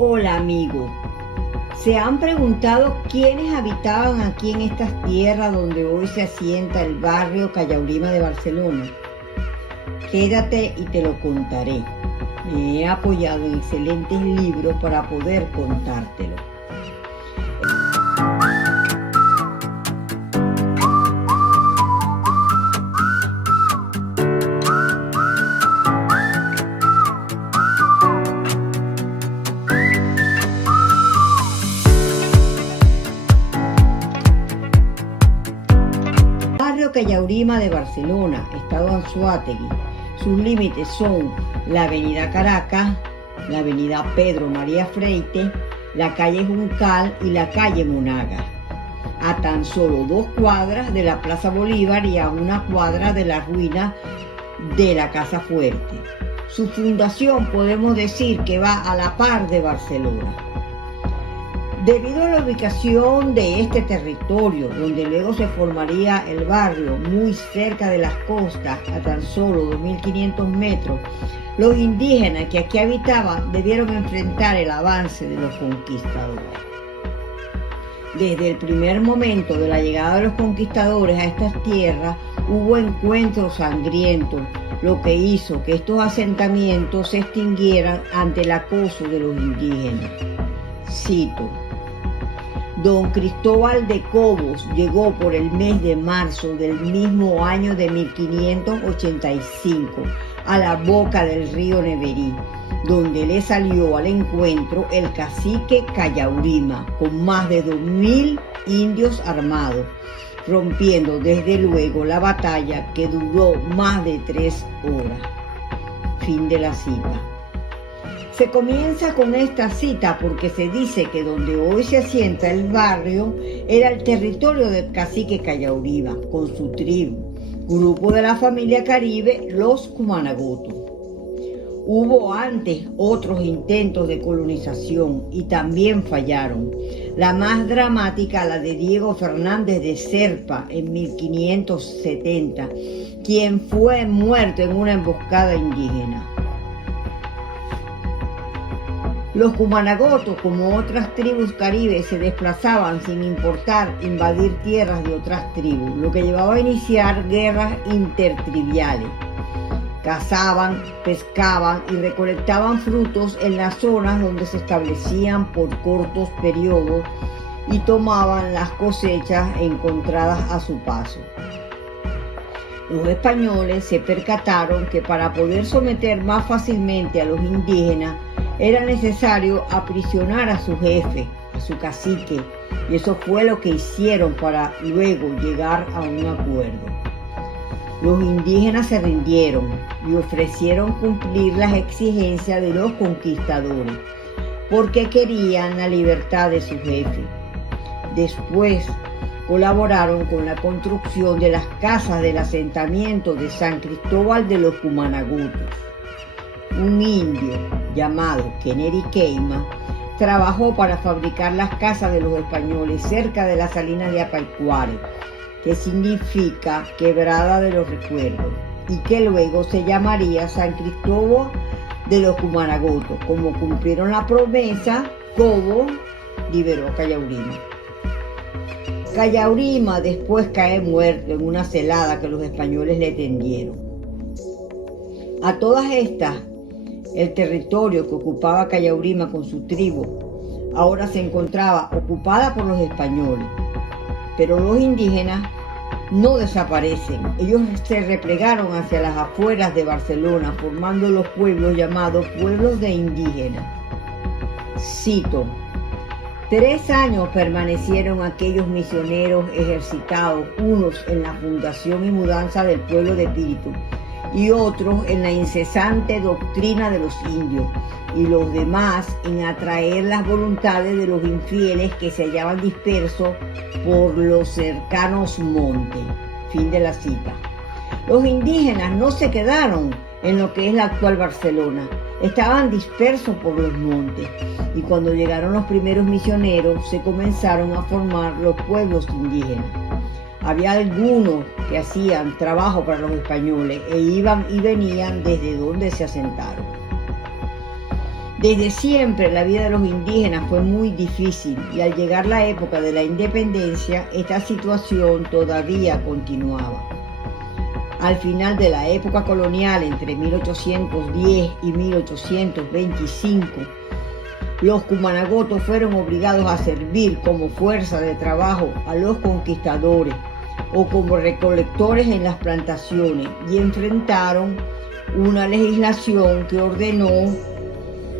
Hola amigos, ¿se han preguntado quiénes habitaban aquí en estas tierras donde hoy se asienta el barrio Callaurima de Barcelona? Quédate y te lo contaré. Me he apoyado en excelentes libros para poder contártelo. Barrio Callaurima de Barcelona, Estado Anzoátegui. Sus límites son la avenida Caracas, la avenida Pedro María Freite, la calle Juncal y la calle Monagas, a tan solo 2 cuadras de la Plaza Bolívar y a 1 cuadra de la ruina de la Casa Fuerte. Su fundación podemos decir que va a la par de Barcelona. Debido a la ubicación de este territorio, donde luego se formaría el barrio muy cerca de las costas, a tan solo 2.500 metros, los indígenas que aquí habitaban debieron enfrentar el avance de los conquistadores. Desde el primer momento de la llegada de los conquistadores a estas tierras, hubo encuentros sangrientos, lo que hizo que estos asentamientos se extinguieran ante el acoso de los indígenas. Cito: Don Cristóbal de Cobos llegó por el mes de marzo del mismo año de 1585 a la boca del río Neverí, donde le salió al encuentro el cacique Callaurima con más de 2.000 indios armados, rompiendo desde luego la batalla que duró más de 3 horas. Fin de la cita. Se comienza con esta cita porque se dice que donde hoy se asienta el barrio era el territorio del cacique Callaurima con su tribu, grupo de la familia caribe, los Cumanagotos. Hubo antes otros intentos de colonización y también fallaron. La más dramática, la de Diego Fernández de Serpa en 1570, quien fue muerto en una emboscada indígena. Los Cumanagotos, como otras tribus caribes, se desplazaban sin importar invadir tierras de otras tribus, lo que llevaba a iniciar guerras intertriviales. Cazaban, pescaban y recolectaban frutos en las zonas donde se establecían por cortos periodos y tomaban las cosechas encontradas a su paso. Los españoles se percataron que para poder someter más fácilmente a los indígenas era necesario aprisionar a su jefe, a su cacique, y eso fue lo que hicieron para luego llegar a un acuerdo. Los indígenas se rindieron y ofrecieron cumplir las exigencias de los conquistadores, porque querían la libertad de su jefe. Después colaboraron con la construcción de las casas del asentamiento de San Cristóbal de los Cumanagotos. Un indio llamado Keneri Keima trabajó para fabricar las casas de los españoles cerca de las salinas de Apaycuare, que significa quebrada de los recuerdos, y que luego se llamaría San Cristóbal de los Cumanagotos. Como cumplieron la promesa, Cobos liberó a Callaurima. Callaurima después cae muerto en una celada que los españoles le tendieron. A todas estas, el territorio que ocupaba Callaurima con su tribu ahora se encontraba ocupada por los españoles, pero los indígenas no desaparecen. Ellos se replegaron hacia las afueras de Barcelona, formando los pueblos llamados pueblos de indígenas. Cito: 3 años permanecieron aquellos misioneros ejercitados, unos en la fundación y mudanza del pueblo de Píritu, y otros en la incesante doctrina de los indios, y los demás en atraer las voluntades de los infieles que se hallaban dispersos por los cercanos montes. Fin de la cita. Los indígenas no se quedaron en lo que es la actual Barcelona, estaban dispersos por los montes, y cuando llegaron los primeros misioneros se comenzaron a formar los pueblos indígenas. Había algunos que hacían trabajo para los españoles e iban y venían desde donde se asentaron. Desde siempre la vida de los indígenas fue muy difícil y al llegar la época de la independencia, esta situación todavía continuaba. Al final de la época colonial, entre 1810 y 1825, los cumanagotos fueron obligados a servir como fuerza de trabajo a los conquistadores o como recolectores en las plantaciones y enfrentaron una legislación que ordenó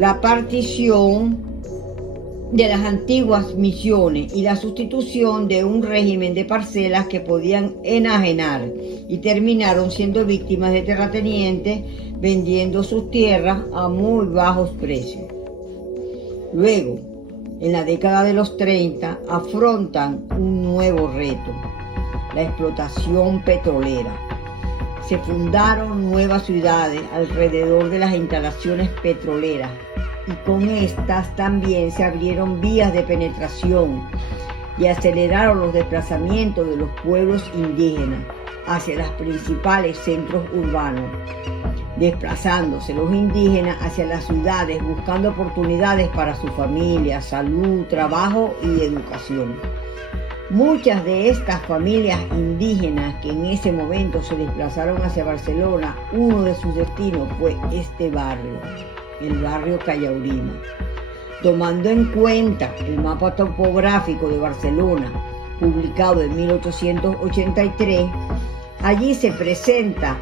la partición de las antiguas misiones y la sustitución de un régimen de parcelas que podían enajenar y terminaron siendo víctimas de terratenientes vendiendo sus tierras a muy bajos precios. Luego, en la década de los 30, afrontan un nuevo reto, la explotación petrolera. Se fundaron nuevas ciudades alrededor de las instalaciones petroleras y con estas también se abrieron vías de penetración y aceleraron los desplazamientos de los pueblos indígenas hacia los principales centros urbanos, desplazándose los indígenas hacia las ciudades buscando oportunidades para su familia, salud, trabajo y educación. Muchas de estas familias indígenas que en ese momento se desplazaron hacia Barcelona, uno de sus destinos fue este barrio, el barrio Cayaurima. Tomando en cuenta el mapa topográfico de Barcelona, publicado en 1883, allí se presenta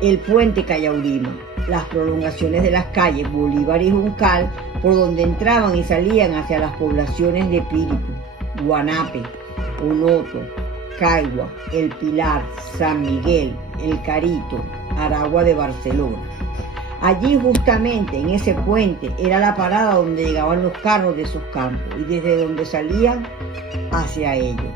el puente Cayaurima, las prolongaciones de las calles Bolívar y Juncal, por donde entraban y salían hacia las poblaciones de Píritu, Guanape, Onoto, Caigua, El Pilar, San Miguel, El Carito, Aragua de Barcelona. Allí justamente en ese puente era la parada donde llegaban los carros de esos campos y desde donde salían hacia ellos.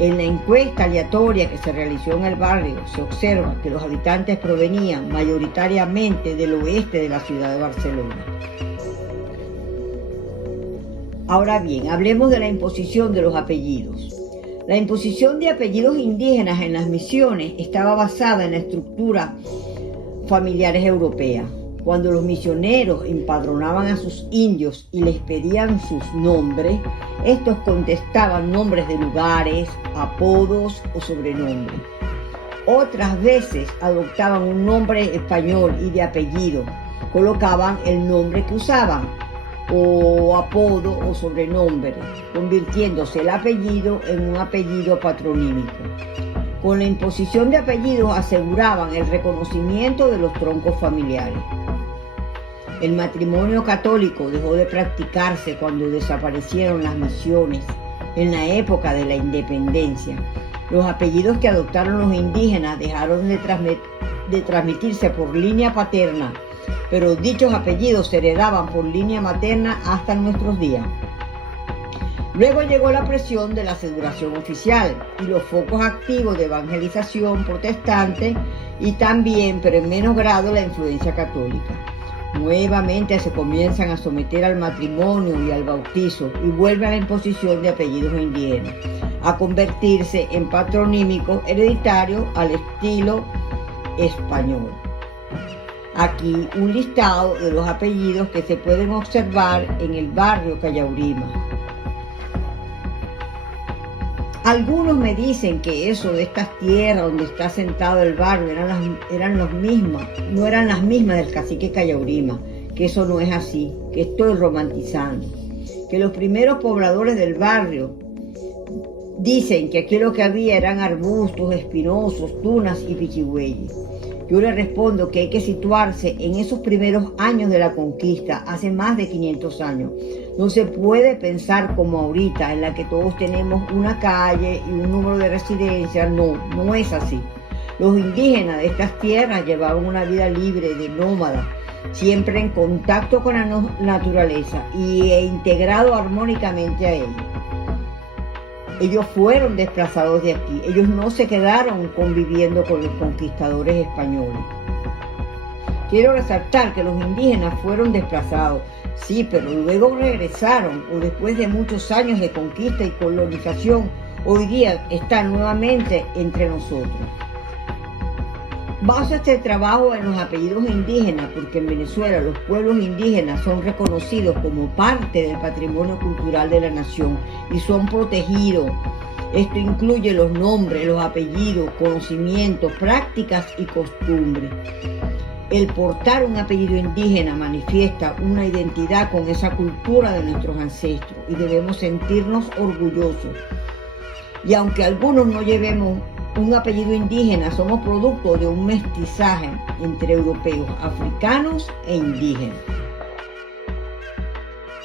En la encuesta aleatoria que se realizó en el barrio se observa que los habitantes provenían mayoritariamente del oeste de la ciudad de Barcelona. Ahora bien, hablemos de la imposición de los apellidos. La imposición de apellidos indígenas en las misiones estaba basada en la estructura familiares europeas. Cuando los misioneros empadronaban a sus indios y les pedían sus nombres, estos contestaban nombres de lugares, apodos o sobrenombres. Otras veces adoptaban un nombre español y de apellido, colocaban el nombre que usaban, o apodo o sobrenombre, convirtiéndose el apellido en un apellido patronímico. Con la imposición de apellidos aseguraban el reconocimiento de los troncos familiares. El matrimonio católico dejó de practicarse cuando desaparecieron las misiones en la época de la independencia. Los apellidos que adoptaron los indígenas dejaron de transmitirse por línea paterna, pero dichos apellidos se heredaban por línea materna hasta nuestros días. Luego llegó la presión de la cedulación oficial y los focos activos de evangelización protestante y también, pero en menos grado, la influencia católica. Nuevamente se comienzan a someter al matrimonio y al bautizo y vuelve a la imposición de apellidos indígenas, a convertirse en patronímicos hereditarios al estilo español. Aquí un listado de los apellidos que se pueden observar en el barrio Cayaurima. Algunos me dicen que eso de estas tierras donde está sentado el barrio no eran las mismas del cacique Cayaurima, que eso no es así, que estoy romantizando, que los primeros pobladores del barrio dicen que aquí lo que había eran arbustos espinosos, tunas y pichigüeyes. Yo le respondo que hay que situarse en esos primeros años de la conquista, hace más de 500 años. No se puede pensar como ahorita, en la que todos tenemos una calle y un número de residencias. No es así. Los indígenas de estas tierras llevaban una vida libre de nómada, siempre en contacto con la naturaleza e integrado armónicamente a ella. Ellos fueron desplazados de aquí, ellos no se quedaron conviviendo con los conquistadores españoles. Quiero resaltar que los indígenas fueron desplazados, sí, pero luego regresaron, o después de muchos años de conquista y colonización, hoy día están nuevamente entre nosotros. Baso este trabajo en los apellidos indígenas porque en Venezuela los pueblos indígenas son reconocidos como parte del patrimonio cultural de la nación y son protegidos. Esto incluye los nombres, los apellidos, conocimientos, prácticas y costumbres. El portar un apellido indígena manifiesta una identidad con esa cultura de nuestros ancestros y debemos sentirnos orgullosos. Y aunque algunos no llevemos un apellido indígena, somos producto de un mestizaje entre europeos, africanos e indígenas.